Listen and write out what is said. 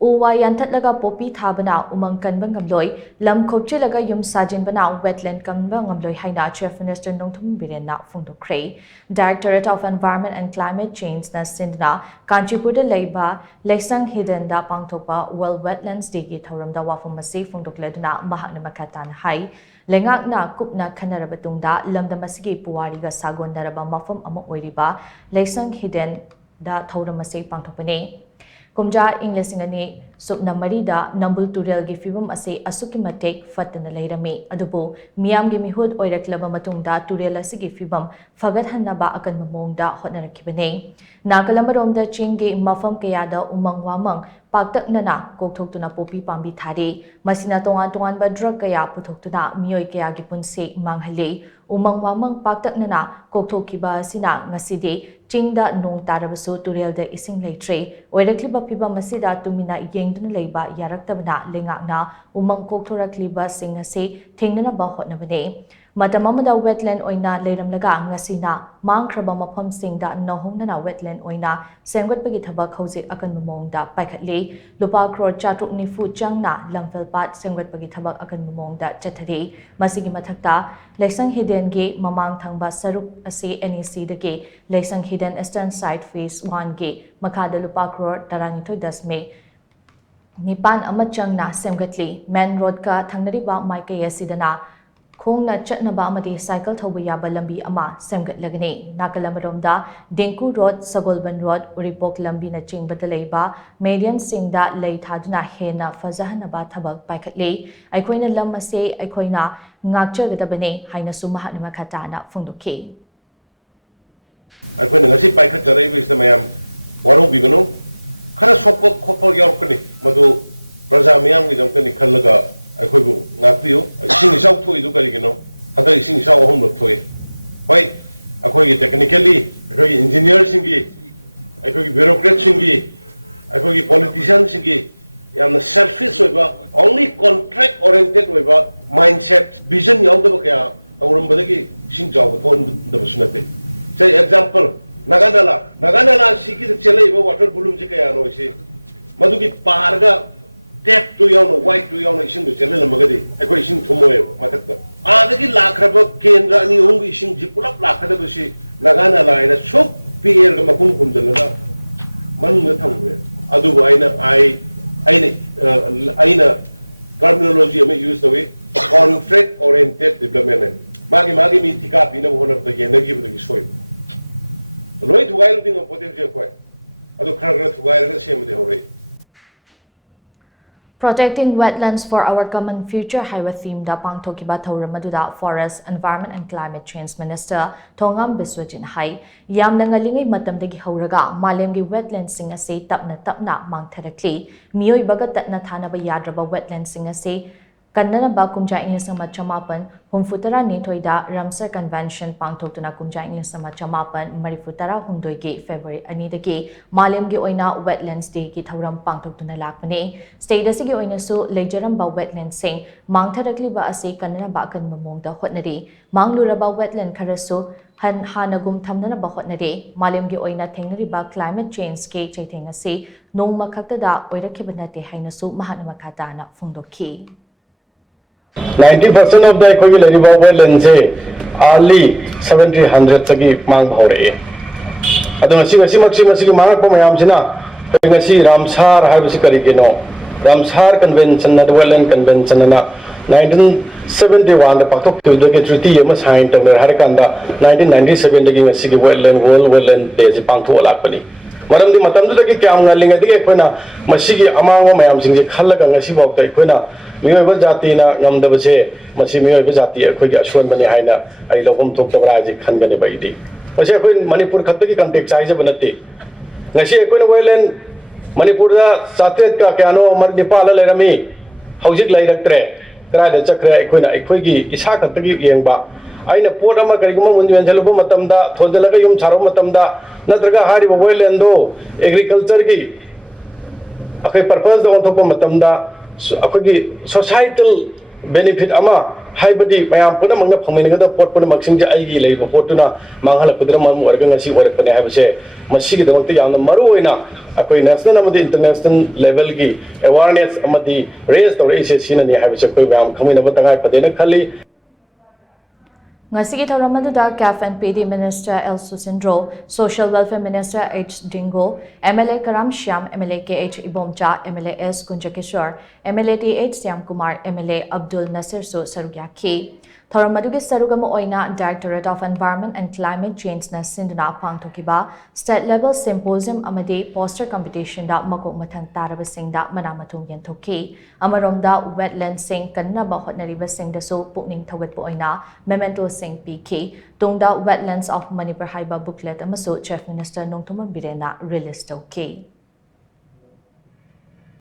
Uwa Yanthatlaga Popi Thabana Umang Kanba Ngamloi Lam Khopchillaga SHAJINBANA Wetland Kanba Ngamloi HAINA Chief Minister NONGTHOMBAM BIREN na PHONGDOKKHRE Directorate of Environment and Climate Change na Sindna Kanchipurda Leiba Leisang Hidden da Pangthopa World Wetlands Day ki Thauramda Wafum Masi PHONGDOKLEDUNA Mahakna Makatan Hai Lengak na Kupna Khanarabatungda Lamda Masigi Puwariga Sagondaraba Mafam Ama Oiriba Leisang Hidden da Thauram Masi Pangthopane Kumja Inglesingani Subna Marida Nambul Turel gi fibum ase asuki matek fatana leirami adubu miyam gi mihud oiraklaba matungda turel asigi fibum fagat hannaba akan mamongda hotnarakibane Nagalamromda chingi mafam kayada umang wamang pagtaknana kokthokuna popi pambi thari masina tongan ba drug kaya puthoktuna miyoi kaya gi punse manghale umang wamang pagtaknana kokthokiba sina ngasidi Chingda nong tarabasu turel da ising leitre oirakliba piba masida tumina yengduna leiba yaraktabna lengakna umang kokthorakliba sing ase thingnana ba hotnabane matamamada wetland oina leiramlaga ngasina mangkhraba mafam singda nahongnana wetland oina sengwatpagi thabak hauji akan mamongda paikhatle lupa crore chatruk nifu changna lamfelpat sengwatpagi thabak akan mamongda chathari masigi mathakta leisang hidden ge mamang thangba saruk ase NEC dage leisang hidden eastern side phase 1 ge makhada lupa crore 12.10 Nipan amachangna semgatli main road ka thangnariba maikai asidana Khongna chatnaba amadi cycle thoba yaba lambi ama semgatlagani Nakalamromda Dengku Road Sagolban Road Uripok lambi na chingbada leiba median singda lei thaduna hena fajahanaba thabak paikhatle aikoina lam ase aikoina ngakchagadabane haina sumahatna makhatana phongdokhi Protecting wetlands for our common future highway theme da pangthokiba thauramadu Forest, Environment and Climate Change Minister Thongam Biswajin Hai yamlangalingai matamdagi hauraga malemgi wetlands sing ase tapna mangtharakli miyoi baga tatna thanaba yadraba wetlands sing ase Kannana ba kumja English sama chamapan humfutara nithoida Ramsar Convention pangthoktuna kumja English sama chamapan marifutara humdoi ge February ani dagi malem ge oina wetlands day ki thauram pangthoktuna lakpane state asigi oina su lejaram ba wetlands sing mangtharakli ba ase kannana ba kan mamongda hotnari manglura ba wetland kharasu hanagum thamnana ba hotnari malem ge oina thengnari ba climate change ke chaitheng ase nongma khakta da oirakhibanate haina su mahatna makhata na phongdokhi 90% of the equivalent wetlands early 1700s tagi mang bhaure adu ngasi mang pa mayam sina ngasi Ramsar haibasi karigeno Ramsar Convention na Wetland Convention na 1971 da paktok tu ke treaty ma sign tang harikanda 1997 dagi ngasi ki wetland world wetland day ji pangtho lakpani maram di matam du dagi kyam ngalinga dige koina masigi amang mayam sing ji khallaga ngasi bok tai koina Mioiba jati na ngamdabase masi mioiba jati akhoi gi aswan bani haina ai logum tok tabra ji khangani baidi masi akhoi Manipur khatta gi context size banati ngasi akhoi na wetland Manipur da satet ka kyano mar dipala lerami haujik lairaktre kra da chakre akhoi na akhoi gi isa khatta gi yengba aina pot ama kariguma munjuen chaluba matamda thondalaga yum charo matamda natraga hari wetland do agriculture gi akhoi purpose do onthokpa matamda societal benefit ama हाइबदी मयाम पुनः मंगना फंगमिनगदा pot पुनः मक्सिंग जे आइगी लेबो पोटुना मांगहलकदरा मरम ओरगा ngasi ओरकने हाइबसे मसिगी दमक्ते यामना मरु ओइना अखोइ national अमदि international level की awareness अमदि raise तौरइसे सिननि हाइबसे कोइ मयाम खमिनबा तंगाइ पदेना खल्ली Ngasigi thawram aduda CAF and PD Minister L Susindro, Social Welfare Minister H Dingo, MLA Karam Shyam, MLA KH Ibomcha, MLA S Kunjakishore, MLA TH Syam Kumar, MLA Abdul Nasir Su Sarugyaki. Thawram adugi sarugam oina Directorate of Environment and Climate Change na sinduna pangthokiba state level symposium amadi poster competition da makok mathang taraba singda manamathung yanthoki. Amaromda wetland sing kannaba hotnariba singda su pukning thawatpo oina memento sing PK tungda Wetlands of Manipur haiba booklet amasu Chief Minister Nongthomam Birena release toki.